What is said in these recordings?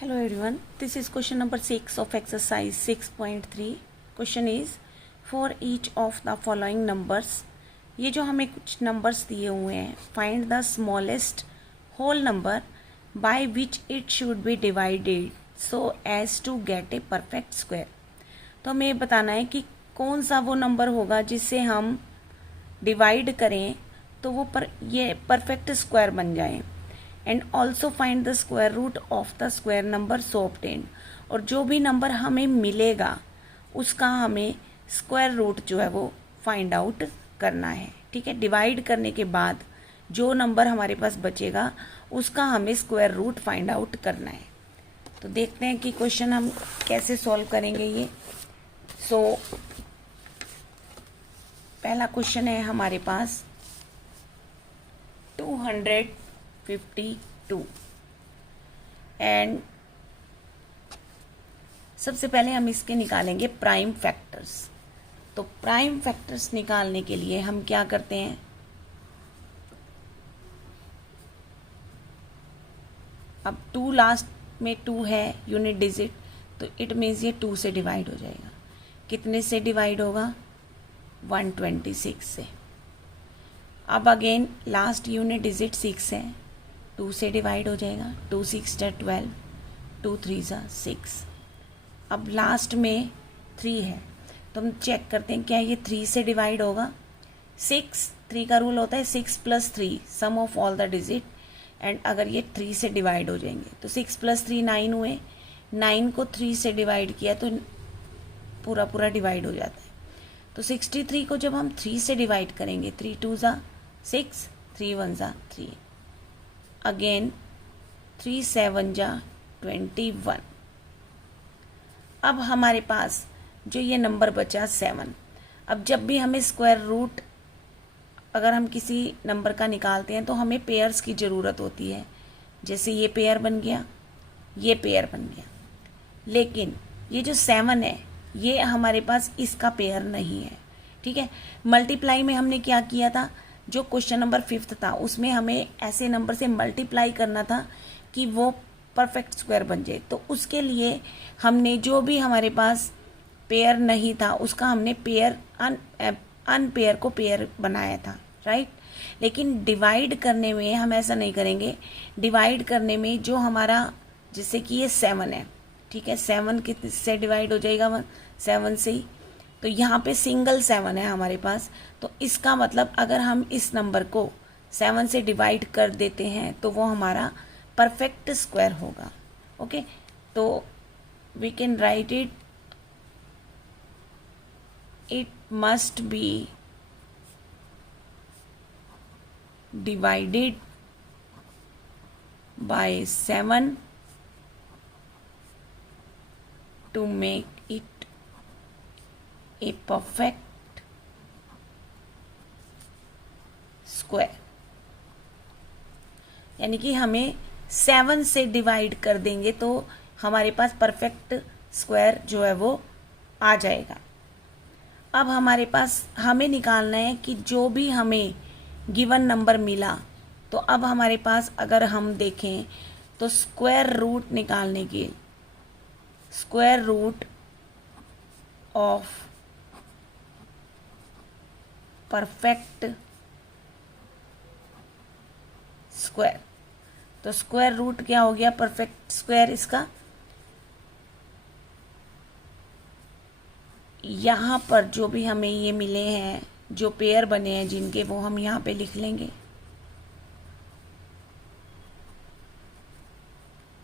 Hello everyone, this is question number 6 of exercise 6.3. Question is, for each of the following numbers, ये जो हमें कुछ numbers दिए हुए हैं, find the smallest whole number by which it should be divided so as to get a perfect square. तो हमें बताना है कि कौन सा वो नंबर होगा जिससे हम डिवाइड करें तो वो ये परफेक्ट स्क्वायर बन जाए. And also find the square root of the square number so obtained. और जो भी नंबर हमें मिलेगा उसका हमें स्क्वायर रूट जो है वो फाइंड आउट करना है. ठीक है, डिवाइड करने के बाद जो नंबर हमारे पास बचेगा उसका हमें स्क्वायर रूट फाइंड आउट करना है. तो देखते हैं कि क्वेश्चन हम कैसे सॉल्व करेंगे ये. सो पहला क्वेश्चन है हमारे पास 252 एंड सबसे पहले हम इसके निकालेंगे प्राइम फैक्टर्स. तो प्राइम फैक्टर्स निकालने के लिए हम क्या करते हैं, अब 2 लास्ट में 2 है यूनिट डिजिट, तो इट मीन्स ये 2 से डिवाइड हो जाएगा. कितने से डिवाइड होगा? 126 से. अब अगेन लास्ट यूनिट डिजिट 6 है, 2 से डिवाइड हो जाएगा. 2 6 12, 2 3 6. अब लास्ट में 3 है तो हम चेक करते हैं क्या ये 3 से डिवाइड होगा. 3 का रूल होता है 6 + 3 sum of all the digit. And अगर ये 3 से डिवाइड हो जाएंगे तो 6 + 3 9 हुए. 9 को 3 से डिवाइड किया तो पूरा डिवाइड हो जाता है. तो 63 को जब हम 3 से डिवाइड करेंगे, 3 2 6, 3 1 3, अगेन 3 7 21. अब हमारे पास जो ये नंबर बचा 7. अब जब भी हमें स्क्वायर रूट अगर हम किसी नंबर का निकालते हैं तो हमें पेयर्स की ज़रूरत होती है. जैसे ये पेयर बन गया, ये पेयर बन गया. लेकिन ये जो 7 है ये हमारे पास इसका पेयर नहीं है. ठीक है, मल्टीप्लाई में हमने क्या किया था, जो क्वेश्चन नंबर 5 था उसमें हमें ऐसे नंबर से मल्टीप्लाई करना था कि वो परफेक्ट स्क्वायर बन जाए. तो उसके लिए हमने जो भी हमारे पास पेयर नहीं था उसका हमने पेयर अनपेयर को पेयर बनाया था. राइट, लेकिन डिवाइड करने में हम ऐसा नहीं करेंगे. डिवाइड करने में जो हमारा, जैसे कि ये 7 है, ठीक है, 7 किससे डिवाइड हो जाएगा? 7 से ही. तो यहाँ पे सिंगल 7 है हमारे पास. तो इसका मतलब अगर हम इस नंबर को 7 से डिवाइड कर देते हैं तो वो हमारा परफेक्ट स्क्वायर होगा. ओके, तो we can write it must be divided by 7 to make it a perfect square. यानी कि हमें 7 से डिवाइड कर देंगे तो हमारे पास परफेक्ट स्क्वायर जो है वो आ जाएगा. अब हमारे पास हमें निकालना है कि जो भी हमें गिवन नंबर मिला, तो अब हमारे पास अगर हम देखें तो स्क्वायर रूट निकालने के, square root of perfect square. तो स्क्वायर रूट क्या हो गया? Perfect square. इसका यहाँ पर जो भी हमें ये मिले हैं, जो पेयर बने हैं जिनके, वो हम यहाँ पे लिख लेंगे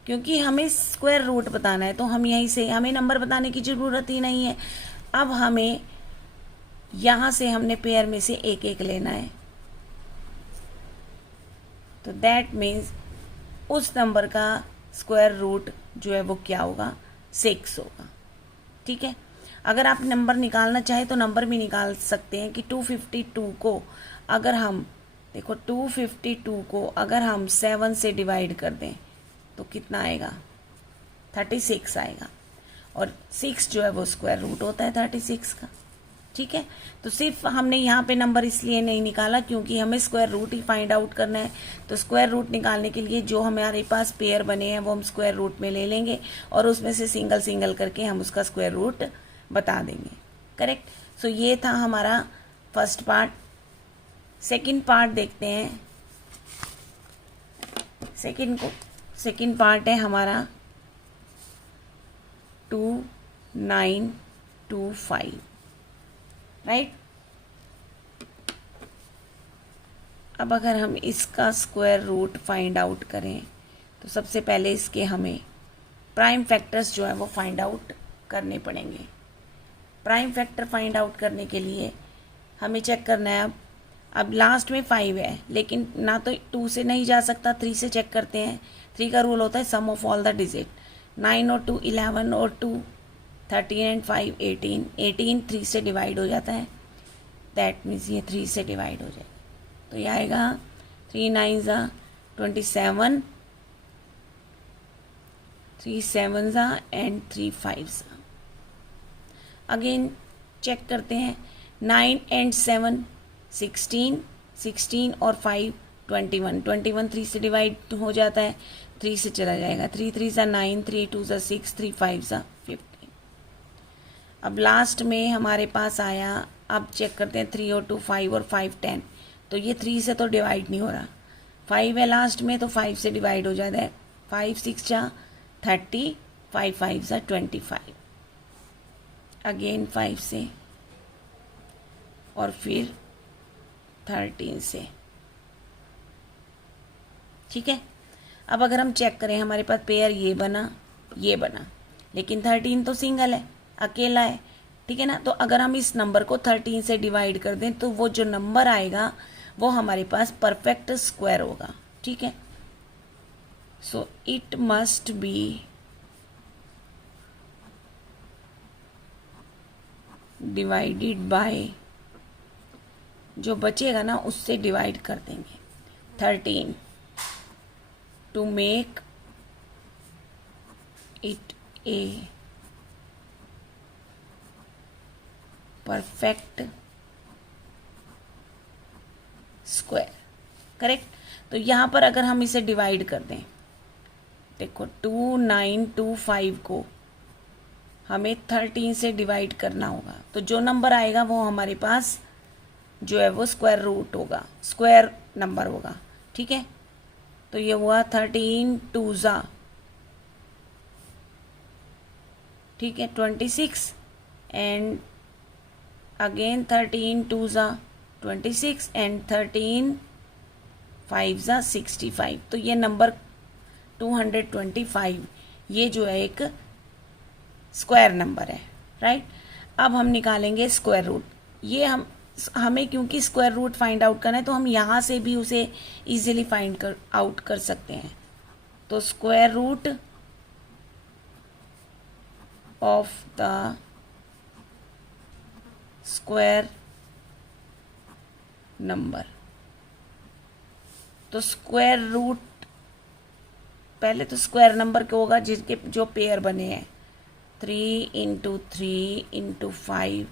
क्योंकि हमें स्क्वायर रूट बताना है. तो हम यहीं से, हमें नंबर बताने की ज़रूरत ही नहीं है. अब हमें यहाँ से हमने पेयर में से एक एक लेना है. तो दैट मीन्स उस नंबर का स्क्वायर रूट जो है वो क्या होगा? 6 होगा. ठीक है, अगर आप नंबर निकालना चाहें तो नंबर भी निकाल सकते हैं कि 252 को अगर हम, देखो 252 को अगर हम 7 से डिवाइड कर दें तो कितना आएगा? 36 आएगा. और 6 जो है वो स्क्वायर रूट होता है 36 का. ठीक है। तो सिर्फ हमने यहाँ पे नंबर इसलिए नहीं निकाला क्योंकि हमें स्क्वायर रूट ही फाइंड आउट करना है। तो स्क्वायर रूट निकालने के लिए जो हमारे पास पेयर बने हैं वो हम स्क्वायर रूट में ले लेंगे और उसमें से सिंगल सिंगल करके हम उसका स्क्वायर रूट बता देंगे। करेक्ट। सो ये था हमारा फर्स्ट पार्ट। सेकंड पार्ट देखते हैं। सेकंड पार्ट है हमारा 2925, राइट। अब अगर हम इसका स्क्वायर रूट फाइंड आउट करें तो सबसे पहले इसके हमें प्राइम फैक्टर्स जो है वो फाइंड आउट करने पड़ेंगे। प्राइम फैक्टर फाइंड आउट करने के लिए हमें चेक करना है। अब लास्ट में 5 है, लेकिन ना तो 2 से नहीं जा सकता, 3 से चेक करते हैं। 3 का रूल होता है सम ऑफ ऑल द डिजिट। 9 और 2 11 और 2 13 एंड 5 18। 18 3 से डिवाइड हो जाता है, दैट मीन्स ये 3 से डिवाइड हो जाएगा। तो ये आएगा 3 9 27, 3 7 एंड 3 5। अगेन चेक करते हैं। 9 एंड 7 16, 16 और 5 21। 21 3 से डिवाइड हो जाता है, 3 से चला जाएगा। 3 3 9, 3 2 6, 3 5 15। अब लास्ट में हमारे पास आया, अब चेक करते हैं 3 और 2 5 और 5 10। तो ये 3 से तो डिवाइड नहीं हो रहा। 5 है लास्ट में, तो 5 से डिवाइड हो जाता है। 5 6 30, 5 5 25। अगेन 5 से और फिर 13 से। ठीक है। अब अगर हम चेक करें, हमारे पास पेयर ये बना, लेकिन 13 तो सिंगल है, अकेला है। ठीक है ना। तो अगर हम इस नंबर को 13 से डिवाइड कर दें तो वो जो नंबर आएगा वो हमारे पास परफेक्ट स्क्वायर होगा। ठीक है। So it must be divided by, जो बचेगा ना उससे डिवाइड कर देंगे 13 to make it a perfect square. Correct. तो यहाँ पर अगर हम इसे डिवाइड कर दें, देखो 2925 को हमें 13 से डिवाइड करना होगा, तो जो नंबर आएगा वो हमारे पास जो है वो स्क्वायर रूट होगा, स्क्वायर नंबर होगा। ठीक है। तो ये हुआ 13 2 ठीक है 26 एंड अगेन 13 2 26 एंड 13 5 65। तो ये नंबर 225 ये जो है एक स्क्वायर नंबर है, राइट। अब हम निकालेंगे स्क्वायर रूट। ये हमें क्योंकि स्क्वायर रूट फाइंड आउट करना है तो हम यहाँ से भी उसे इजीली फाइंड आउट कर सकते हैं। तो square root of the square number, तो स्क्वायर रूट पहले तो स्क्वायर नंबर क्या होगा, जिसके जो पेयर बने हैं 3 × 3 × 5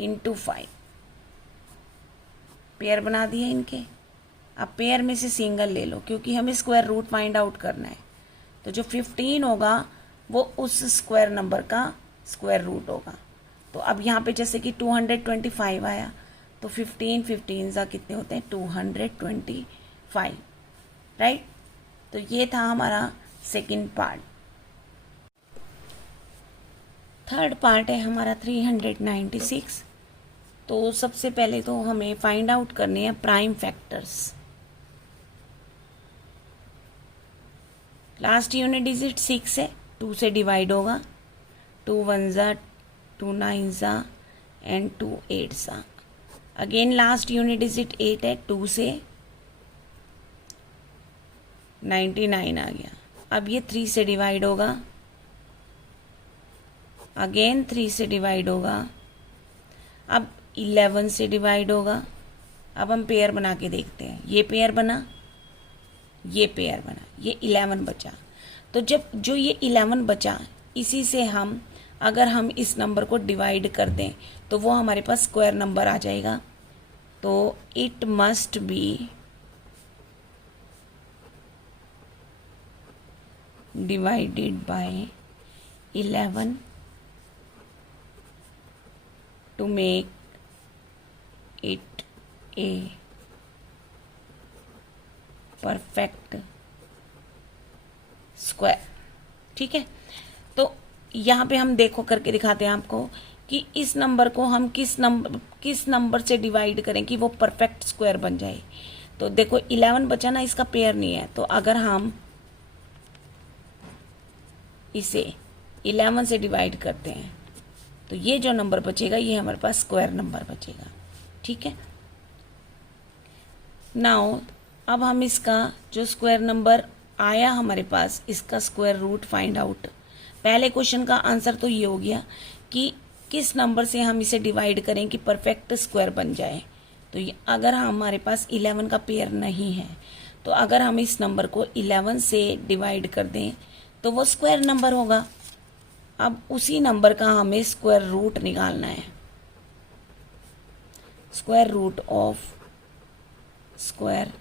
× 5 पेयर बना दिए इनके। अब पेयर में से सिंगल ले लो क्योंकि हमें स्क्वायर रूट फाइंड आउट करना है। तो जो 15 होगा वो उस स्क्वायर नंबर का स्क्वायर रूट होगा। तो अब यहाँ पे जैसे कि 225 आया, तो 15 15 कितने होते हैं 225, राइट। तो ये था हमारा सेकंड पार्ट। थर्ड पार्ट है हमारा 396। तो सबसे पहले तो हमें फाइंड आउट करने हैं prime factors. Last unit digit 6 है, 2 से डिवाइड होगा। 2 1 2 9 and 2 8। Again last unit digit 8 है, 2 से 99 आ गया। अब ये 3 से डिवाइड होगा, अगेन 3 से डिवाइड होगा, अब 11 से डिवाइड होगा। अब हम पेयर बना के देखते हैं। ये पेयर बना, ये पेयर बना, ये 11 बचा। तो जब जो ये 11 बचा, इसी से हम अगर हम इस नंबर को डिवाइड कर दें तो वो हमारे पास स्क्वायर नंबर आ जाएगा। तो it must be divided by 11 to make it a perfect square. ठीक है, तो यहाँ पे हम देखो करके दिखाते हैं आपको कि इस नंबर को हम किस नंबर से डिवाइड करें कि वो परफेक्ट स्क्वायर बन जाए। तो देखो 11 बचा ना, इसका पेयर नहीं है, तो अगर हम इसे 11 से डिवाइड करते हैं तो ये जो नंबर बचेगा ये हमारे पास स्क्वायर नंबर बचेगा। ठीक है, नाउ अब हम इसका जो स्क्वायर नंबर आया हमारे पास, इसका स्क्वायर रूट फाइंड आउट। पहले क्वेश्चन का आंसर तो ये हो गया कि किस नंबर से हम इसे डिवाइड करें कि परफेक्ट स्क्वायर बन जाए। तो अगर हमारे पास 11 का पेयर नहीं है तो अगर हम इस नंबर को 11 से डिवाइड कर दें तो वो स्क्वायर नंबर होगा। अब उसी नंबर का हमें स्क्वायर रूट निकालना है। Square root of square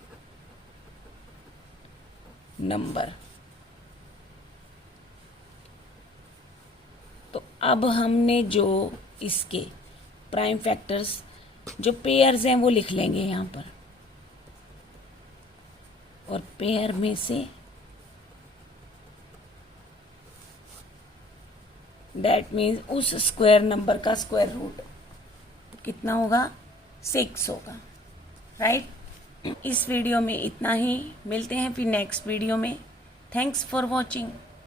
number. तो अब हमने जो इसके प्राइम फैक्टर्स जो पेयर्स हैं वो लिख लेंगे यहाँ पर, और पेयर में से दैट मीन्स उस स्क्वायर नंबर का स्क्वायर रूट कितना होगा, 6 होगा। राइट, इस वीडियो में इतना ही, मिलते हैं फिर नेक्स्ट वीडियो में। Thanks for watching.